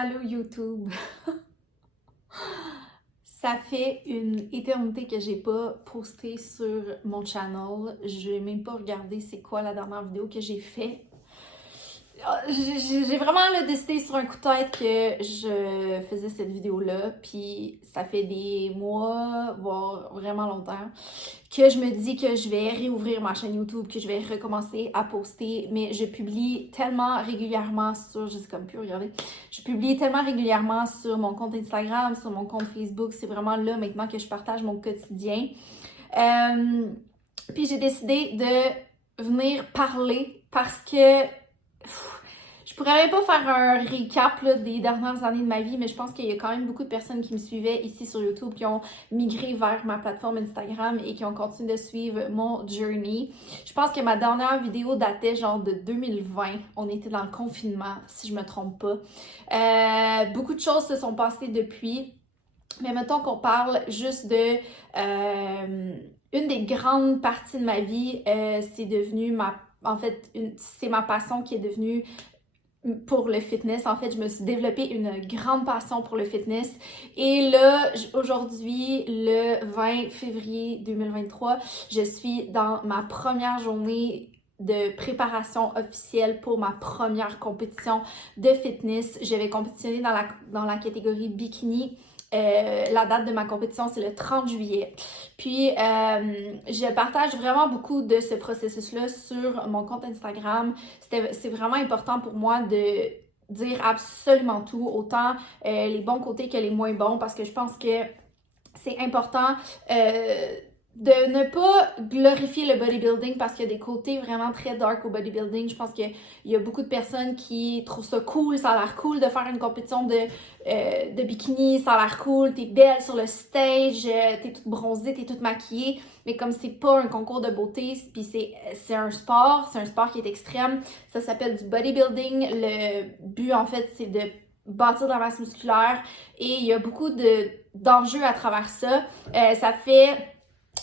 Allô YouTube! Ça fait une éternité que j'ai pas posté sur mon channel. Je n'ai même pas regardé c'est quoi la dernière vidéo que j'ai fait. J'ai vraiment décidé sur un coup de tête que je faisais cette vidéo-là, puis ça fait des mois, voire vraiment longtemps, que je me dis que je vais réouvrir ma chaîne YouTube, que je vais recommencer à poster, mais je publie tellement régulièrement sur, je sais comme plus regarder, je publie tellement régulièrement sur mon compte Instagram, sur mon compte Facebook, c'est vraiment là maintenant que je partage mon quotidien. Puis j'ai décidé de venir parler parce que je pourrais même pas faire un recap là, des dernières années de ma vie, mais je pense qu'il y a quand même beaucoup de personnes qui me suivaient ici sur YouTube qui ont migré vers ma plateforme Instagram et qui ont continué de suivre mon journey. Je pense que ma dernière vidéo datait genre de 2020. On était dans le confinement, si je me trompe pas. Beaucoup de choses se sont passées depuis. Mais mettons qu'on parle juste de une des grandes parties de ma vie, c'est devenu c'est ma passion qui est devenue pour le fitness. En fait, je me suis développée une grande passion pour le fitness. Et là, aujourd'hui, le 20 février 2023, je suis dans ma première journée de préparation officielle pour ma première compétition de fitness. Je vais compétitionner dans la catégorie bikini. La date de ma compétition, c'est le 30 juillet. Puis, je partage vraiment beaucoup de ce processus-là sur mon compte Instagram. C'est vraiment important pour moi de dire absolument tout, autant les bons côtés que les moins bons, parce que je pense que c'est important de ne pas glorifier le bodybuilding parce qu'il y a des côtés vraiment très dark au bodybuilding. Je pense qu'il y a beaucoup de personnes qui trouvent ça cool, ça a l'air cool de faire une compétition de bikini, ça a l'air cool, t'es belle sur le stage, t'es toute bronzée, t'es toute maquillée, mais comme c'est pas un concours de beauté, puis c'est un sport qui est extrême, ça s'appelle du bodybuilding. Le but en fait c'est de bâtir de la masse musculaire et il y a beaucoup d'enjeux à travers ça. Ça fait...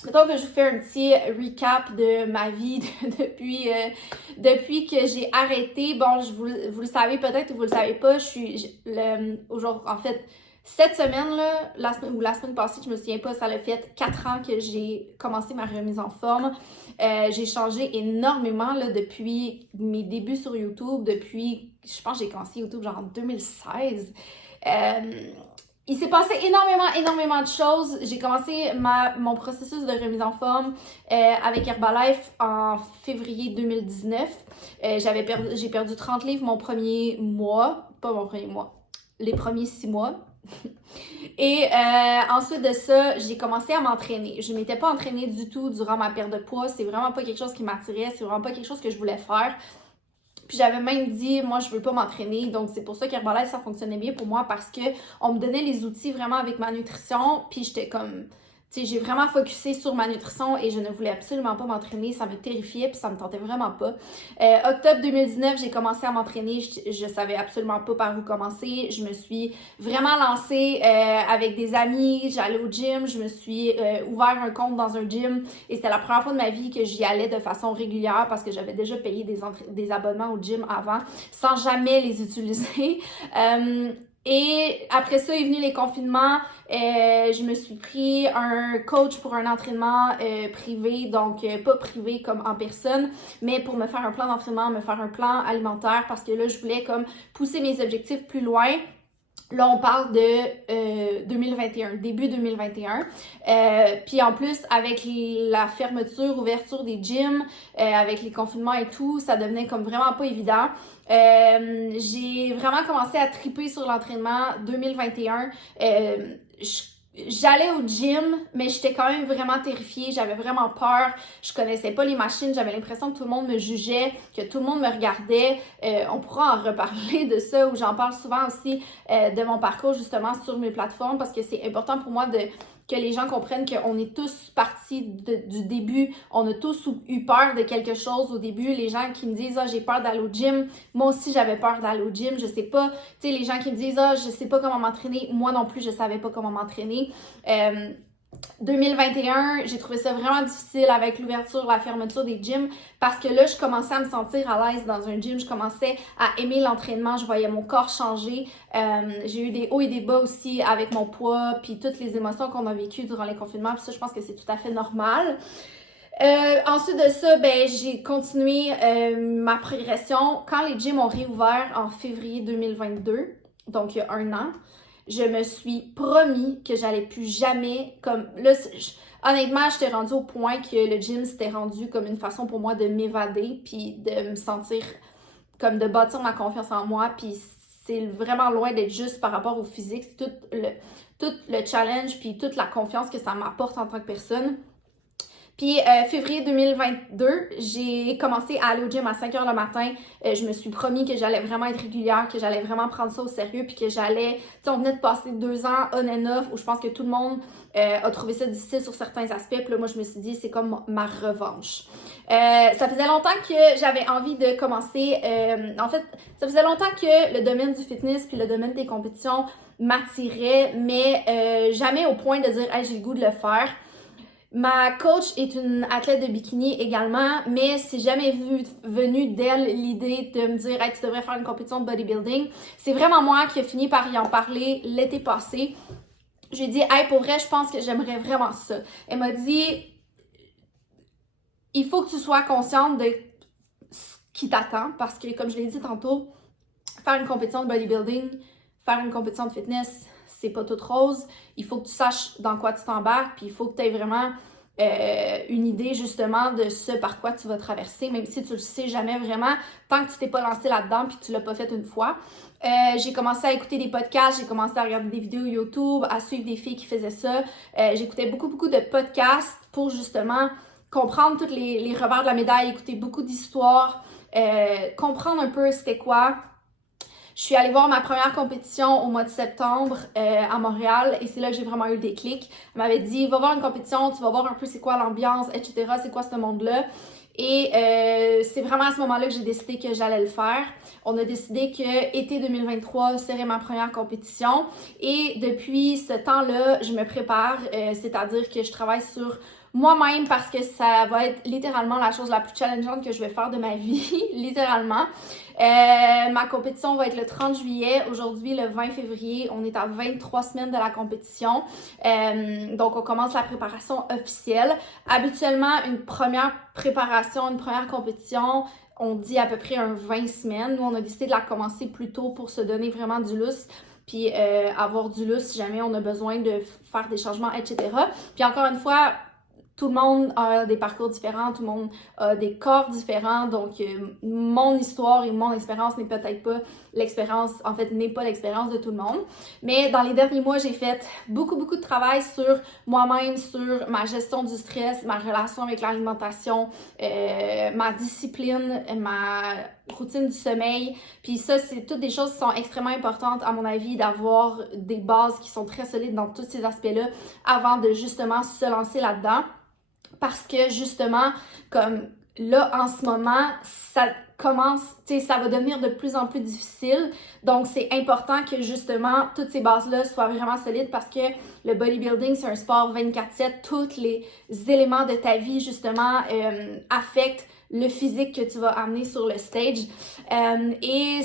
Mettons que je vous fais un petit recap de ma vie depuis que j'ai arrêté. Bon, vous le savez peut-être ou vous le savez pas, aujourd'hui, en fait, cette semaine, là, la semaine passée, je me souviens pas, ça a fait 4 ans que j'ai commencé ma remise en forme. J'ai changé énormément là, depuis mes débuts sur YouTube, je pense que j'ai commencé YouTube genre en 2016. Il s'est passé énormément de choses. J'ai commencé mon processus de remise en forme avec Herbalife en février 2019. J'ai perdu 30 livres mon premier mois. Pas mon premier mois. Les premiers 6 mois. Et ensuite de ça, j'ai commencé à m'entraîner. Je ne m'étais pas entraînée du tout durant ma perte de poids. C'est vraiment pas quelque chose qui m'attirait. C'est vraiment pas quelque chose que je voulais faire. Puis j'avais même dit, moi, je veux pas m'entraîner. Donc, c'est pour ça qu'Herbalife, ça fonctionnait bien pour moi parce que on me donnait les outils vraiment avec ma nutrition. Puis j'étais comme... Tu sais, j'ai vraiment focusé sur ma nutrition et je ne voulais absolument pas m'entraîner. Ça me terrifiait puis ça me tentait vraiment pas. Octobre 2019, j'ai commencé à m'entraîner. Je savais absolument pas par où commencer. Je me suis vraiment lancée avec des amis. J'allais au gym. Je me suis ouvert un compte dans un gym. Et c'était la première fois de ma vie que j'y allais de façon régulière parce que j'avais déjà payé des abonnements au gym avant sans jamais les utiliser. Et après ça est venu les confinements. Je me suis pris un coach pour un entraînement privé, donc pas privé comme en personne, mais pour me faire un plan d'entraînement, me faire un plan alimentaire parce que là, je voulais comme pousser mes objectifs plus loin. Là, on parle de 2021, début 2021. Puis en plus, avec la fermeture, ouverture des gyms, avec les confinements et tout, ça devenait comme vraiment pas évident. J'ai vraiment commencé à triper sur l'entraînement 2021. J'allais au gym, mais j'étais quand même vraiment terrifiée, j'avais vraiment peur, je connaissais pas les machines, j'avais l'impression que tout le monde me jugeait, que tout le monde me regardait. On pourra en reparler de ça, où j'en parle souvent aussi de mon parcours justement sur mes plateformes, parce que c'est important pour moi que les gens comprennent qu'on est tous partis du début, on a tous eu peur de quelque chose au début. Les gens qui me disent « Ah, j'ai peur d'aller au gym », moi aussi j'avais peur d'aller au gym, je sais pas. Tu sais, les gens qui me disent « Ah, je sais pas comment m'entraîner », moi non plus je savais pas comment m'entraîner. 2021, j'ai trouvé ça vraiment difficile avec l'ouverture, la fermeture des gyms parce que là, je commençais à me sentir à l'aise dans un gym, je commençais à aimer l'entraînement, je voyais mon corps changer. J'ai eu des hauts et des bas aussi avec mon poids, puis toutes les émotions qu'on a vécues durant les confinements, puis ça, je pense que c'est tout à fait normal. Ensuite de ça, ben j'ai continué ma progression. Quand les gyms ont réouvert en février 2022, donc il y a un an, je me suis promis que j'allais plus jamais, comme là, honnêtement, j'étais rendue au point que le gym s'était rendu comme une façon pour moi de m'évader, puis de me sentir comme de bâtir ma confiance en moi, puis c'est vraiment loin d'être juste par rapport au physique, c'est tout le challenge, puis toute la confiance que ça m'apporte en tant que personne. Puis février 2022, j'ai commencé à aller au gym à 5h le matin. Je me suis promis que j'allais vraiment être régulière, que j'allais vraiment prendre ça au sérieux, puis que j'allais... Tu sais, on venait de passer 2 ans on and off où je pense que tout le monde a trouvé ça difficile sur certains aspects. Puis là, moi, je me suis dit, c'est comme ma revanche. Ça faisait longtemps que j'avais envie de commencer... en fait, ça faisait longtemps que le domaine du fitness puis le domaine des compétitions m'attirait, mais jamais au point de dire « Hey, j'ai le goût de le faire ». Ma coach est une athlète de bikini également, mais c'est jamais venu d'elle l'idée de me dire « Hey, tu devrais faire une compétition de bodybuilding ». C'est vraiment moi qui ai fini par y en parler l'été passé. J'ai dit « Hey, pour vrai, je pense que j'aimerais vraiment ça ». Elle m'a dit « Il faut que tu sois consciente de ce qui t'attend » parce que, comme je l'ai dit tantôt, faire une compétition de bodybuilding, faire une compétition de fitness, c'est pas toute rose. Il faut que tu saches dans quoi tu t'embarques, puis il faut que tu aies vraiment une idée justement de ce par quoi tu vas traverser, même si tu le sais jamais vraiment, tant que tu t'es pas lancé là-dedans puis que tu l'as pas fait une fois. J'ai commencé à écouter des podcasts, j'ai commencé à regarder des vidéos YouTube, à suivre des filles qui faisaient ça. J'écoutais beaucoup de podcasts pour justement comprendre tous les revers de la médaille, écouter beaucoup d'histoires, comprendre un peu c'était quoi. Je suis allée voir ma première compétition au mois de septembre à Montréal et c'est là que j'ai vraiment eu le déclic. Elle m'avait dit « Va voir une compétition, tu vas voir un peu c'est quoi l'ambiance, etc. C'est quoi ce monde-là. » Et c'est vraiment à ce moment-là que j'ai décidé que j'allais le faire. On a décidé que été 2023 serait ma première compétition et depuis ce temps-là, je me prépare, c'est-à-dire que je travaille sur moi-même parce que ça va être littéralement la chose la plus challengeante que je vais faire de ma vie, littéralement. Ma compétition va être le 30 juillet. Aujourd'hui, le 20 février, on est à 23 semaines de la compétition. Donc, on commence la préparation officielle. Habituellement, une première préparation, une première compétition, on dit à peu près 20 semaines. Nous, on a décidé de la commencer plus tôt pour se donner vraiment du lousse. Puis avoir du lousse si jamais on a besoin de faire des changements, etc. Puis encore une fois, tout le monde a des parcours différents, tout le monde a des corps différents, donc mon histoire et mon expérience n'est peut-être pas l'expérience, en fait, n'est pas l'expérience de tout le monde. Mais dans les derniers mois, j'ai fait beaucoup de travail sur moi-même, sur ma gestion du stress, ma relation avec l'alimentation, ma discipline, ma routine du sommeil. Puis ça, c'est toutes des choses qui sont extrêmement importantes, à mon avis, d'avoir des bases qui sont très solides dans tous ces aspects-là avant de justement se lancer là-dedans. Parce que justement, comme là, en ce moment, ça commence, tu sais, ça va devenir de plus en plus difficile. Donc, c'est important que justement, toutes ces bases-là soient vraiment solides parce que le bodybuilding, c'est un sport 24/7. Tous les éléments de ta vie, justement, affectent le physique que tu vas amener sur le stage. Et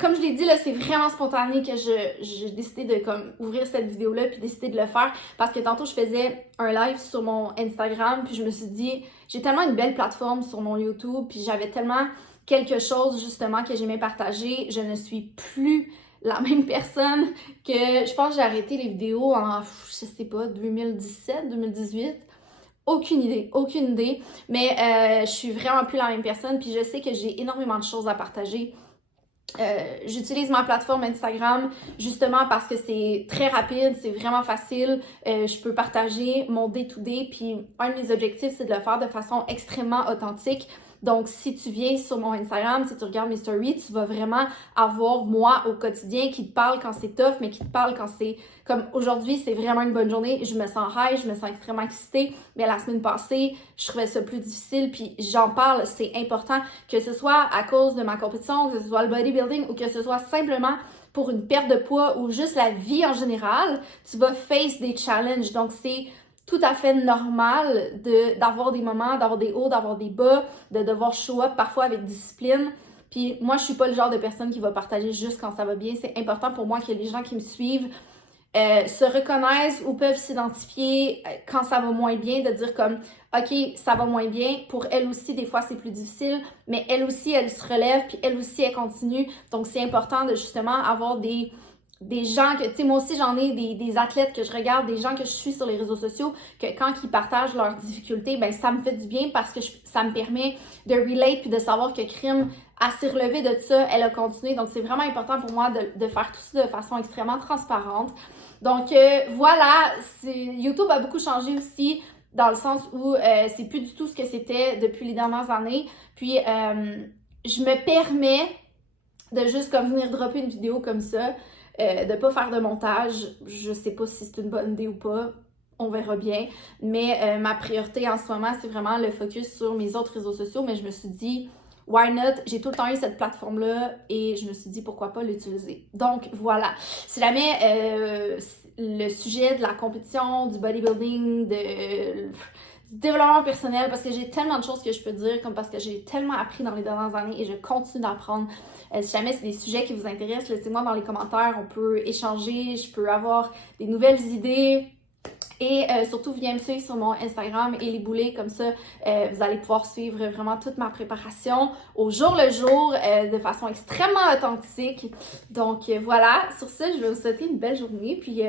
comme je l'ai dit, là, c'est vraiment spontané que j'ai décidé de comme ouvrir cette vidéo-là puis décider de le faire parce que tantôt, je faisais un live sur mon Instagram puis je me suis dit, j'ai tellement une belle plateforme sur mon YouTube puis j'avais tellement quelque chose justement que j'aimais partager. Je ne suis plus la même personne que... Je pense que j'ai arrêté les vidéos en, je sais pas, 2017, 2018. Aucune idée. Mais je suis vraiment plus la même personne puis je sais que j'ai énormément de choses à partager. J'utilise ma plateforme Instagram justement parce que c'est très rapide, c'est vraiment facile. Je peux partager mon day-to-day, puis un de mes objectifs, c'est de le faire de façon extrêmement authentique. Donc, si tu viens sur mon Instagram, si tu regardes mes stories, tu vas vraiment avoir moi au quotidien qui te parle quand c'est tough, mais qui te parle quand c'est comme aujourd'hui, c'est vraiment une bonne journée. Je me sens high, je me sens extrêmement excitée. Mais la semaine passée, je trouvais ça plus difficile, puis j'en parle. C'est important que ce soit à cause de ma compétition, que ce soit le bodybuilding ou que ce soit simplement pour une perte de poids ou juste la vie en général, tu vas face des challenges. Donc, c'est tout à fait normal d'avoir des moments, d'avoir des hauts, d'avoir des bas, de devoir show up parfois avec discipline. Puis moi, je suis pas le genre de personne qui va partager juste quand ça va bien. C'est important pour moi que les gens qui me suivent se reconnaissent ou peuvent s'identifier quand ça va moins bien, de dire comme OK, ça va moins bien. Pour elle aussi, des fois, c'est plus difficile, mais elle aussi, elle se relève, puis elle aussi, elle continue. Donc, c'est important de justement avoir des gens que, tu sais, moi aussi, j'en ai des athlètes que je regarde, des gens que je suis sur les réseaux sociaux, que quand ils partagent leurs difficultés, ben ça me fait du bien parce que ça me permet de relate puis de savoir que Crime a s'est relevée de ça, elle a continué. Donc, c'est vraiment important pour moi de faire tout ça de façon extrêmement transparente. Donc, voilà, YouTube a beaucoup changé aussi dans le sens où c'est plus du tout ce que c'était depuis les dernières années. Puis, je me permets de juste comme venir dropper une vidéo comme ça, de pas faire de montage. Je sais pas si c'est une bonne idée ou pas, on verra bien. Mais ma priorité en ce moment, c'est vraiment le focus sur mes autres réseaux sociaux. Mais je me suis dit, why not? J'ai tout le temps eu cette plateforme-là et je me suis dit, pourquoi pas l'utiliser? Donc, voilà. Si jamais le sujet de la compétition, du bodybuilding, du développement personnel, parce que j'ai tellement de choses que je peux dire, comme parce que j'ai tellement appris dans les dernières années et je continue d'apprendre. Si jamais c'est des sujets qui vous intéressent, laissez-moi dans les commentaires, on peut échanger, je peux avoir des nouvelles idées. Et surtout, venez me suivre sur mon Instagram, Ellie Boulet, comme ça, vous allez pouvoir suivre vraiment toute ma préparation au jour le jour, de façon extrêmement authentique. Donc voilà, sur ce, je vais vous souhaiter une belle journée, puis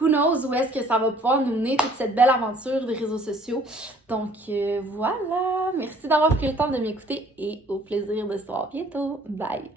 who knows où est-ce que ça va pouvoir nous mener toute cette belle aventure des réseaux sociaux. Donc voilà, merci d'avoir pris le temps de m'écouter et au plaisir de se voir bientôt. Bye!